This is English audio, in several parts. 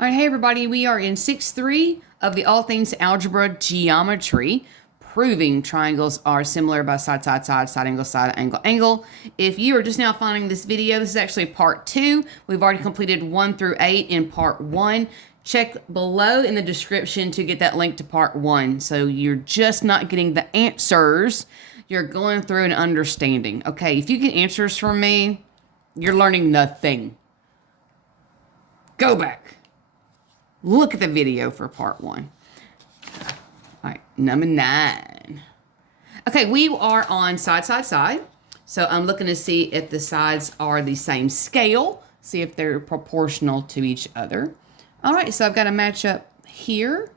All right, hey everybody, we are in 6-3 of the All Things Algebra Geometry, proving triangles are similar by side, side, side, side angle, side angle, angle. If you are just now finding this video, this is actually part 2. We've already completed 1 through 8 in part 1. Check below in the description to get that link to part 1. So you're just not getting the answers, you're going through and understanding. Okay, if you get answers from me, you're learning nothing. Go back. Look at the video for part 1. All right, number 9. Okay, we are on side, side, side. So I'm looking to see if the sides are the same scale, see if they're proportional to each other. All right, so I've got a match up here.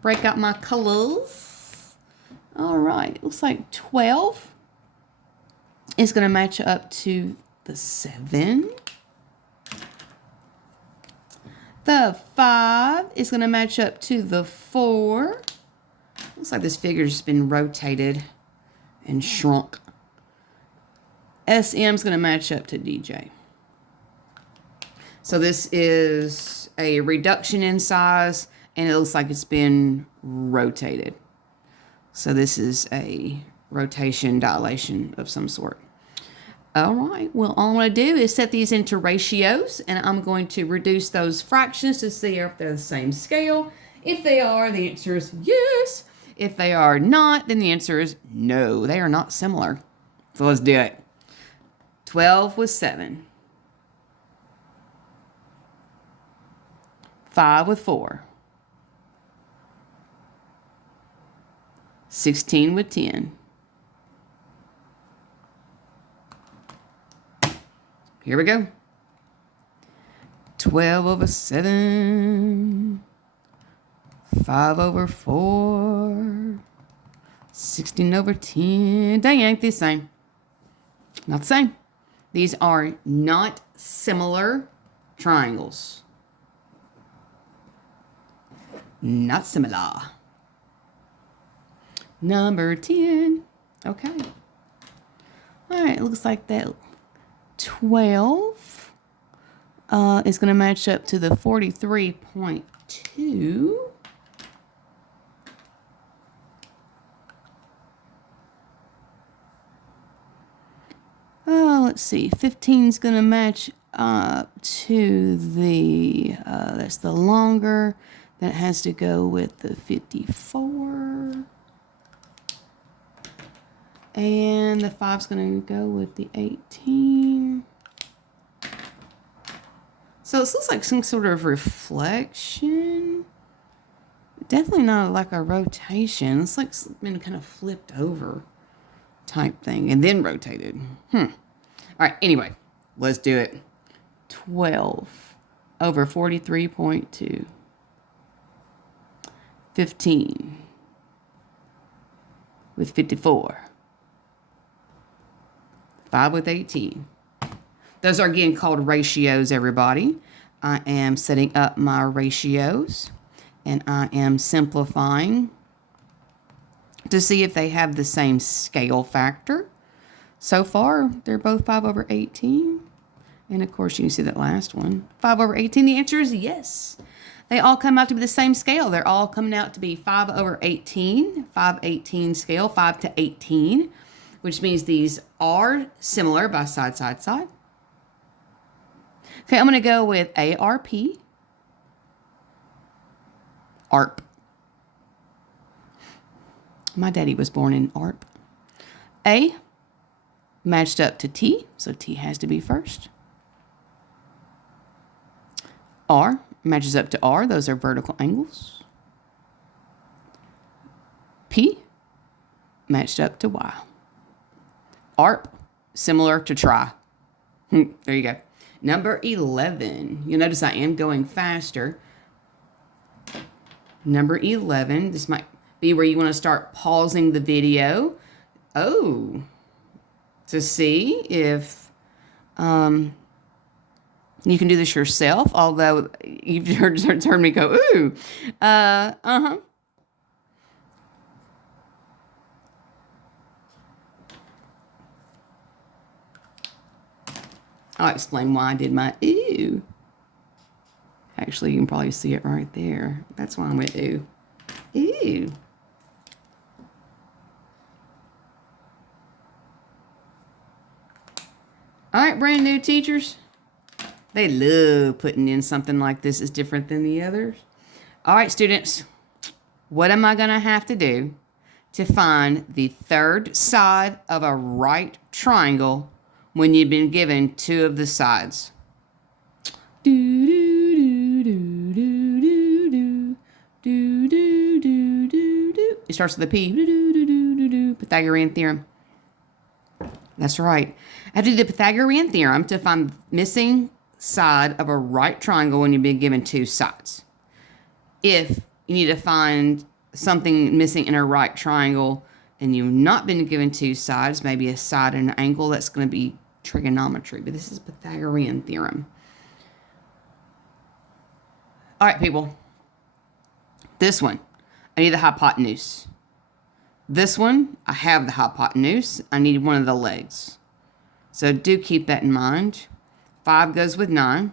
Break out my colors. All right, it looks like 12 is going to match up to the 7. The 5 is going to match up to the 4. Looks like this figure's been rotated and shrunk. SM is going to match up to DJ. So this is a reduction in size, and it looks like it's been rotated. So this is a rotation dilation of some sort. All right, well, all I'm going to do is set these into ratios, and I'm going to reduce those fractions to see if they're the same scale. If they are, the answer is yes. If they are not, then the answer is no. They are not similar. So let's do it. 12 with 7. 5 with 4. 16 with 10. Here we go. 12 over 7. 5 over 4. 16 over 10. Dang, ain't the same. Not the same. These are not similar triangles. Not similar. Number 10. Okay. All right, looks like that 12 is going to match up to the 43.2. Let's see. 15 is going to match up to the, that's the longer. That has to go with the 54. And the 5's going to go with the 18. So this looks like some sort of reflection. Definitely not like a rotation. It's like it's been kind of flipped over type thing and then rotated. All right, anyway, let's do it. 12 over 43.2. 15 with 54. 5 with 18. Those are again called ratios, everybody. I am setting up my ratios, and I am simplifying to see if they have the same scale factor. So far, they're both 5 over 18. And of course, you can see that last one. 5 over 18, the answer is yes. They all come out to be the same scale. They're all coming out to be 5 over 18, 5/18 scale, 5 to 18, which means these are similar by side, side, side. Okay, I'm going to go with ARP. ARP. My daddy was born in ARP. A matched up to T, so T has to be first. R matches up to R. Those are vertical angles. P matched up to Y. ARP, similar to try. There you go. Number 11. You'll notice I am going faster. Number 11. This might be where you want to start pausing the video. Oh, to see if you can do this yourself, although you've heard me go, ooh. I'll explain why I did my ooh. Actually, you can probably see it right there. That's why I went ooh. Ooh. All right, brand new teachers. They love putting in something like this is different than the others. All right, students. What am I going to have to do to find the third side of a right triangle when you've been given two of the sides? Do, do, do, do, do, do, do, do, do, do, do. It starts with a P. Do, do, do, do, do, do. Pythagorean theorem. That's right. I have to do the Pythagorean theorem to find the missing side of a right triangle when you've been given two sides. If you need to find something missing in a right triangle and you've not been given two sides, maybe a side and an angle, that's going to be trigonometry. But this is Pythagorean theorem. All right, people. This one, I need the hypotenuse. This one, I have the hypotenuse. I need one of the legs. So do keep that in mind. 5 goes with 9.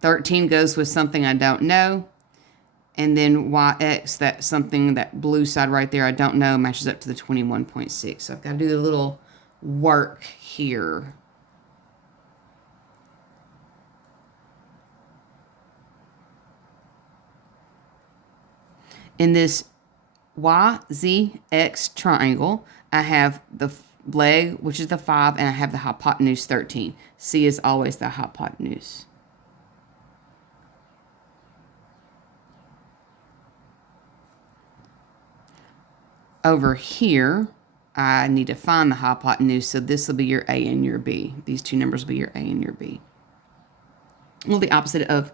13 goes with something I don't know. And then YX, that something, that blue side right there, I don't know, matches up to the 21.6. So I've got to do a little work here. In this YZX triangle, I have the leg, which is the 5, and I have the hypotenuse 13. C is always the hypotenuse. Over here, I need to find the hypotenuse, so this will be your A and your B. These two numbers will be your A and your B. Well, the opposite of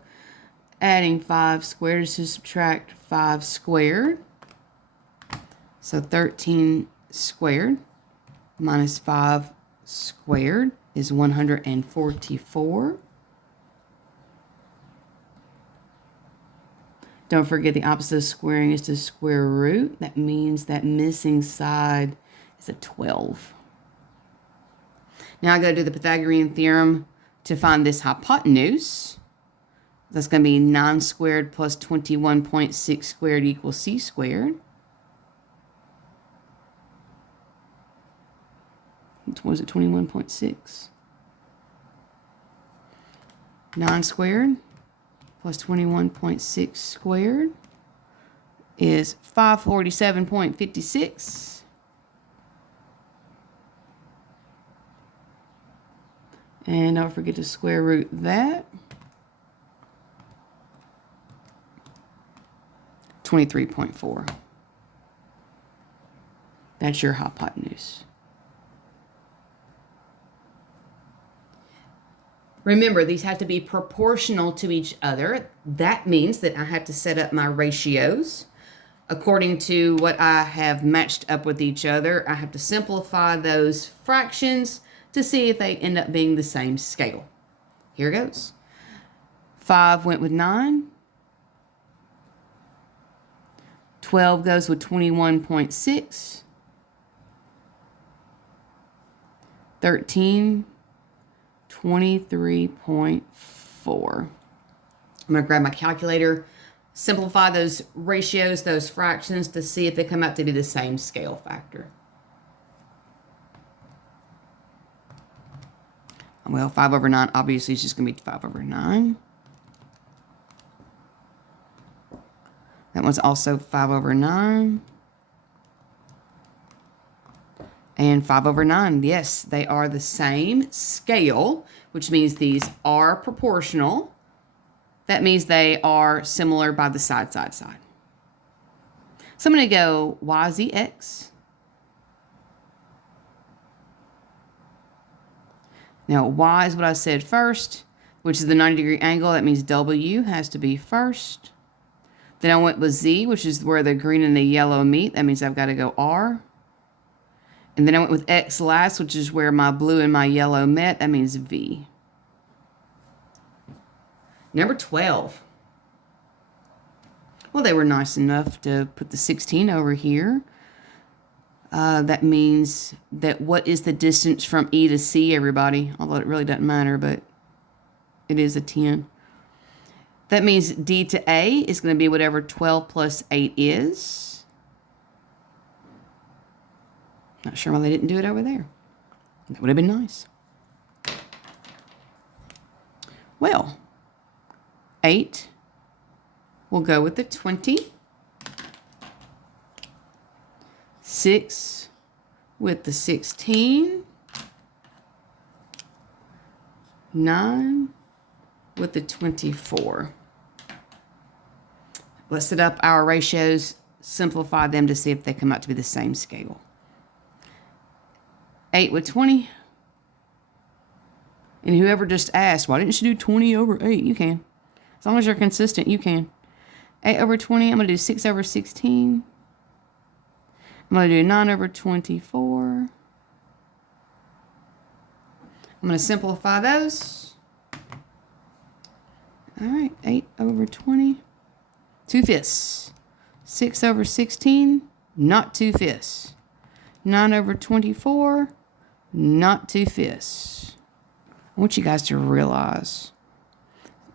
adding 5 squared is to subtract 5 squared. So 13 squared minus 5 squared is 144. Don't forget the opposite of squaring is to square root. That means that missing side is a 12. Now I got to do the Pythagorean theorem to find this hypotenuse. That's going to be 9 squared plus 21.6 squared equals C squared. What was it, 21.6? 9 squared plus 21.6 squared is 547.56. And don't forget to square root that. 23.4. That's your hypotenuse. Remember, these have to be proportional to each other. That means that I have to set up my ratios according to what I have matched up with each other. I have to simplify those fractions to see if they end up being the same scale. Here goes. 5 went with 9. 12 goes with 21.6. 13, 23.4. I'm going to grab my calculator, simplify those ratios, those fractions, to see if they come out to be the same scale factor. Well, 5 over 9 obviously is just going to be 5 over 9. That one's also 5 over 9. And 5 over 9, yes, they are the same scale, which means these are proportional. That means they are similar by the side. So I'm going to go YZX. Now, Y is what I said first, which is the 90-degree angle. That means W has to be first. Then I went with Z, which is where the green and the yellow meet. That means I've got to go R. And then I went with X last, which is where my blue and my yellow met. That means V. Number 12. Well, they were nice enough to put the 16 over here. That means that what is the distance from E to C, everybody? Although it really doesn't matter, but it is a 10. That means D to A is going to be whatever 12 plus 8 is. Not sure why they didn't do it over there. That would have been nice. Well, 8 will go with the 20. 6 with the 16. 9 with the 24. Let's set up our ratios, simplify them to see if they come out to be the same scale. 8 with 20. And whoever just asked, why didn't you do 20 over 8? You can. As long as you're consistent, you can. 8 over 20, I'm going to do 6 over 16. I'm going to do 9 over 24. I'm going to simplify those. All right, 8 over 20. 2/5. 6 over 16, not 2/5. 9 over 24, not 2/5. I want you guys to realize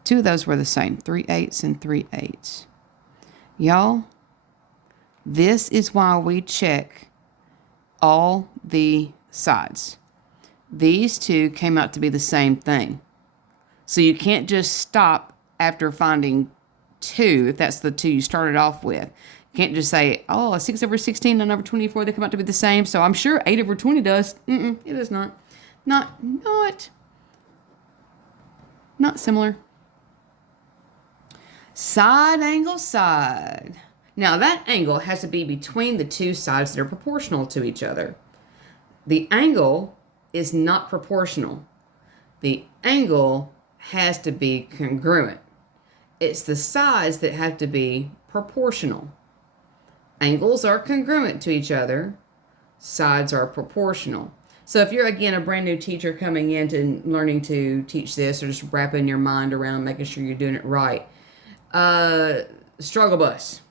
2 of those were the same, 3/8 and 3/8. Y'all, this is why we check all the sides. These two came out to be the same thing. So you can't just stop after finding 2, if that's the 2 you started off with. You can't just say, oh, 6 over 16, 9 over 24, they come out to be the same, so I'm sure 8 over 20 does. It does not. Not similar. Side angle side. Now that angle has to be between the two sides that are proportional to each other. The angle is not proportional. The angle has to be congruent. It's the sides that have to be proportional. Angles are congruent to each other. Sides are proportional. So if you're, again, a brand new teacher coming in to learning to teach this, or just wrapping your mind around making sure you're doing it right, struggle bus.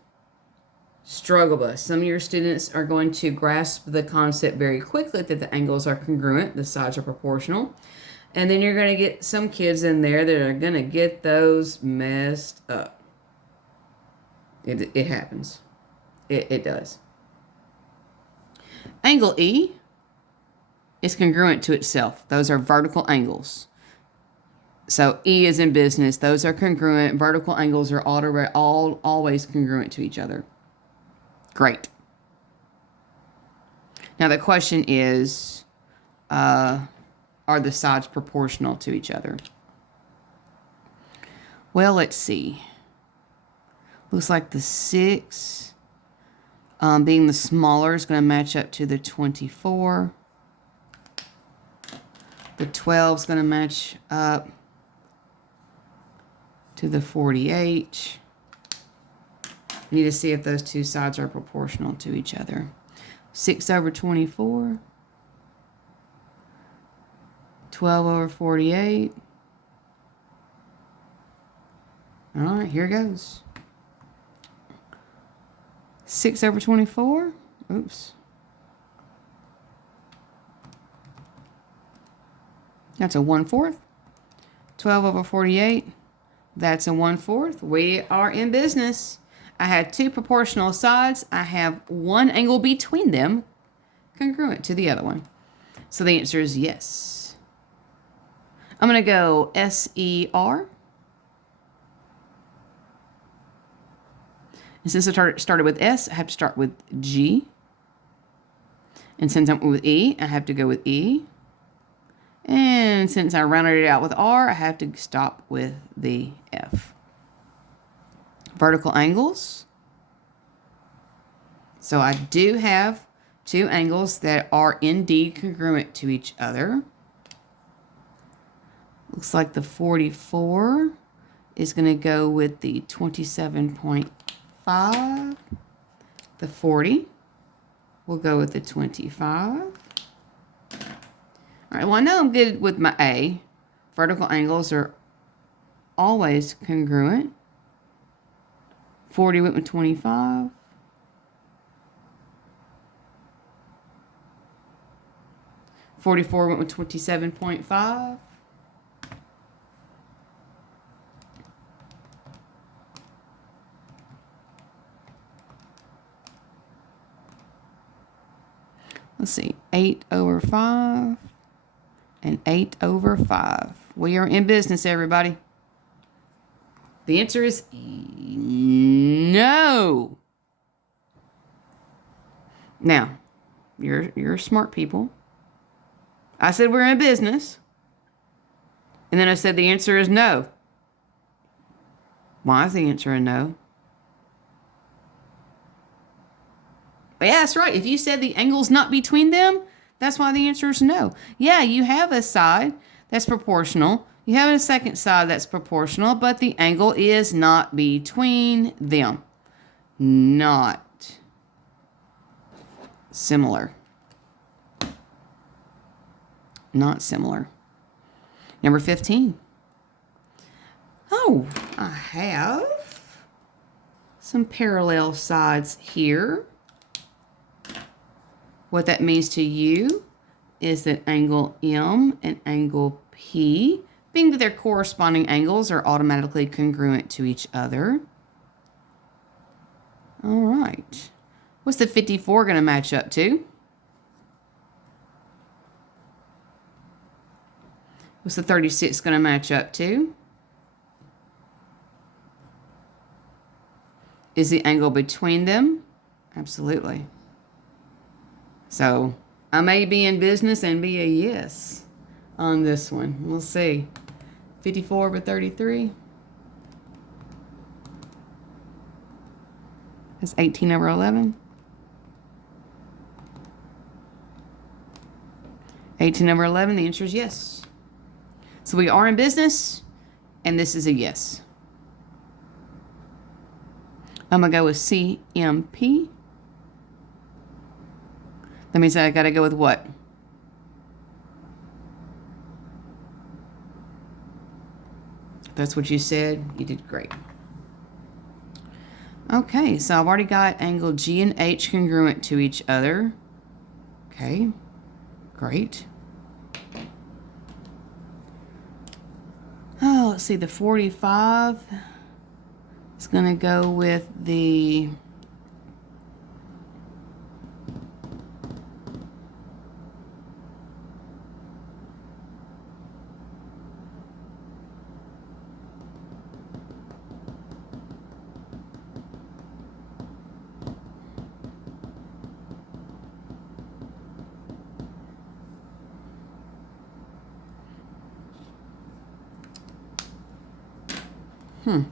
Struggle bus. Some of your students are going to grasp the concept very quickly that the angles are congruent, the sides are proportional. And then you're going to get some kids in there that are going to get those messed up. It happens. It does. Angle E is congruent to itself. Those are vertical angles. So E is in business. Those are congruent. Vertical angles are always congruent to each other. Great. Now the question is, are the sides proportional to each other? Well, let's see. Looks like the 6, being the smaller, is going to match up to the 24. The 12 is going to match up to the 48. You need to see if those two sides are proportional to each other. 6 over 24. 12 over 48. All right, here goes. 6 over 24. Oops. That's a 1/4. 12 over 48. That's a 1/4. We are in business. I had 2 proportional sides. I have one angle between them congruent to the other one. So the answer is yes. I'm going to go SER. And since I started with S, I have to start with G. And since I'm with E, I have to go with E. And since I rounded it out with R, I have to stop with the F. Vertical angles. So I do have 2 angles that are indeed congruent to each other. Looks like the 44 is going to go with the 27.5. The 40 will go with the 25. All right, well, I know I'm good with my A. Vertical angles are always congruent. 40 went with 25. 44 went with 27.5. let's see, 8 over 5 and 8 over 5. We are in business, everybody. The answer is no. Now, you're smart people. I said we're in business. And then I said the answer is no. Why is the answer a no? But yeah, that's right. If you said the angle's not between them, that's why the answer is no. Yeah, you have a side that's proportional. You have a second side that's proportional, but the angle is not between them. Not similar. Not similar. Number 15. Oh, I have some parallel sides here. What that means to you is that angle M and angle P, being that their corresponding angles are automatically congruent to each other. All right. What's the 54 going to match up to? What's the 36 going to match up to? Is the angle between them? Absolutely. So I may be in business and be a yes on this one. We'll see. 54 over 33. That's 18 over 11. 18 over 11, the answer is yes. So we are in business, and this is a yes. I'm going to go with CMP. That means I got to go with what? If that's what you said, you did great. Okay, so I've already got angle G and H congruent to each other. Okay, great. Oh, let's see, the 45 is going to go with the Hmm.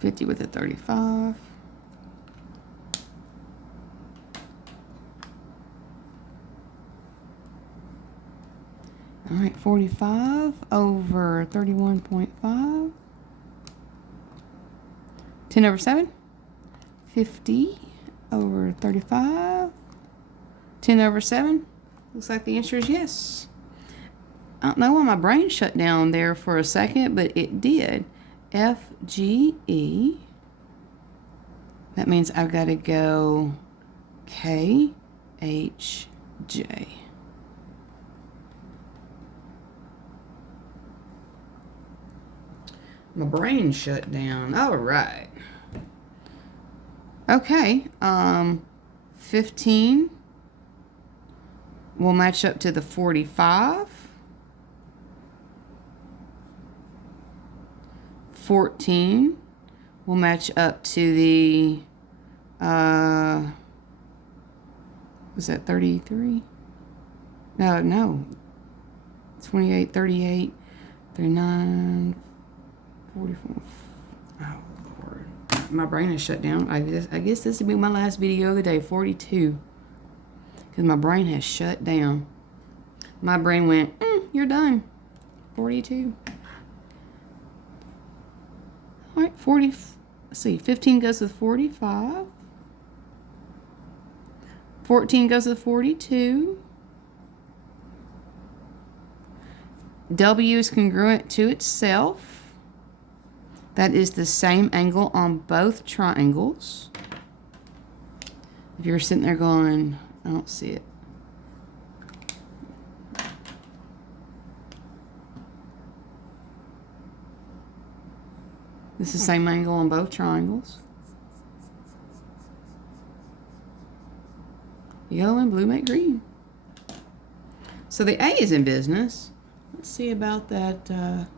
50 with a 35. All right, 45 over 31.5. 10 over 7. 50 over 35. 10 over 7. Looks like the answer is yes. I don't know why my brain shut down there for a second, but it did. FGE. That means I've got to go KHJ. My brain shut down. All right. Okay. 15 will match up to the 45. 14 will match up to the, was that 33? No. 28, 38, 39, 44. Oh, Lord. My brain is shut down. I guess this will be my last video of the day, 42. Because my brain has shut down. My brain went, you're done. 42. All right, 40, let's see, 15 goes with 45. 14 goes with 42. W is congruent to itself. That is the same angle on both triangles. If you're sitting there going, I don't see it. This is the same angle on both triangles. Yellow and blue make green. So the A is in business. Let's see about that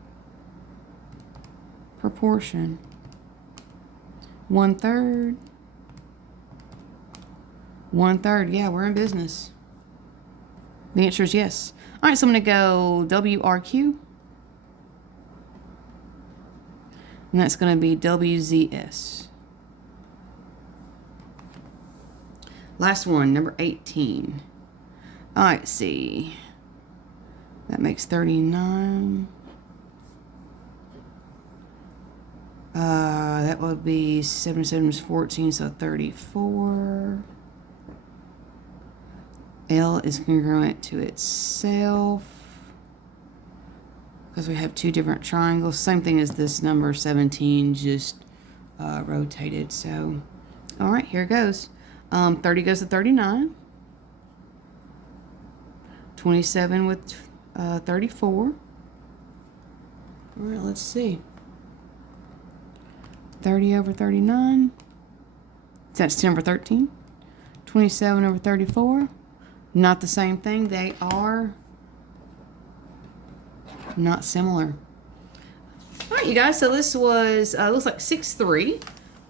proportion. 1/3. 1/3. Yeah, we're in business. The answer is yes. All right, so I'm going to go WRQ. And that's going to be WZS. Last one, number 18. All right, let's see. That makes 39. That would be 7 7 is 14, so 34. L is congruent to itself because we have two different triangles. Same thing as this number 17, just rotated. So, all right, here it goes. 30 goes to 39. 27 with 34. All right, let's see. 30 over 39. That's 10 over 13. 27 over 34. Not the same thing. They are not similar. All right, you guys. So this was, looks like 6-3.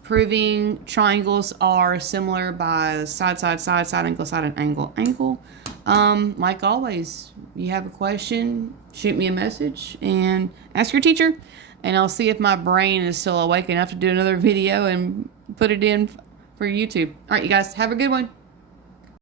Proving triangles are similar by side, side, side, side angle, side, and angle, angle. Like always, you have a question, shoot me a message and ask your teacher. And I'll see if my brain is still awake enough to do another video and put it in for YouTube. All right, you guys, have a good one.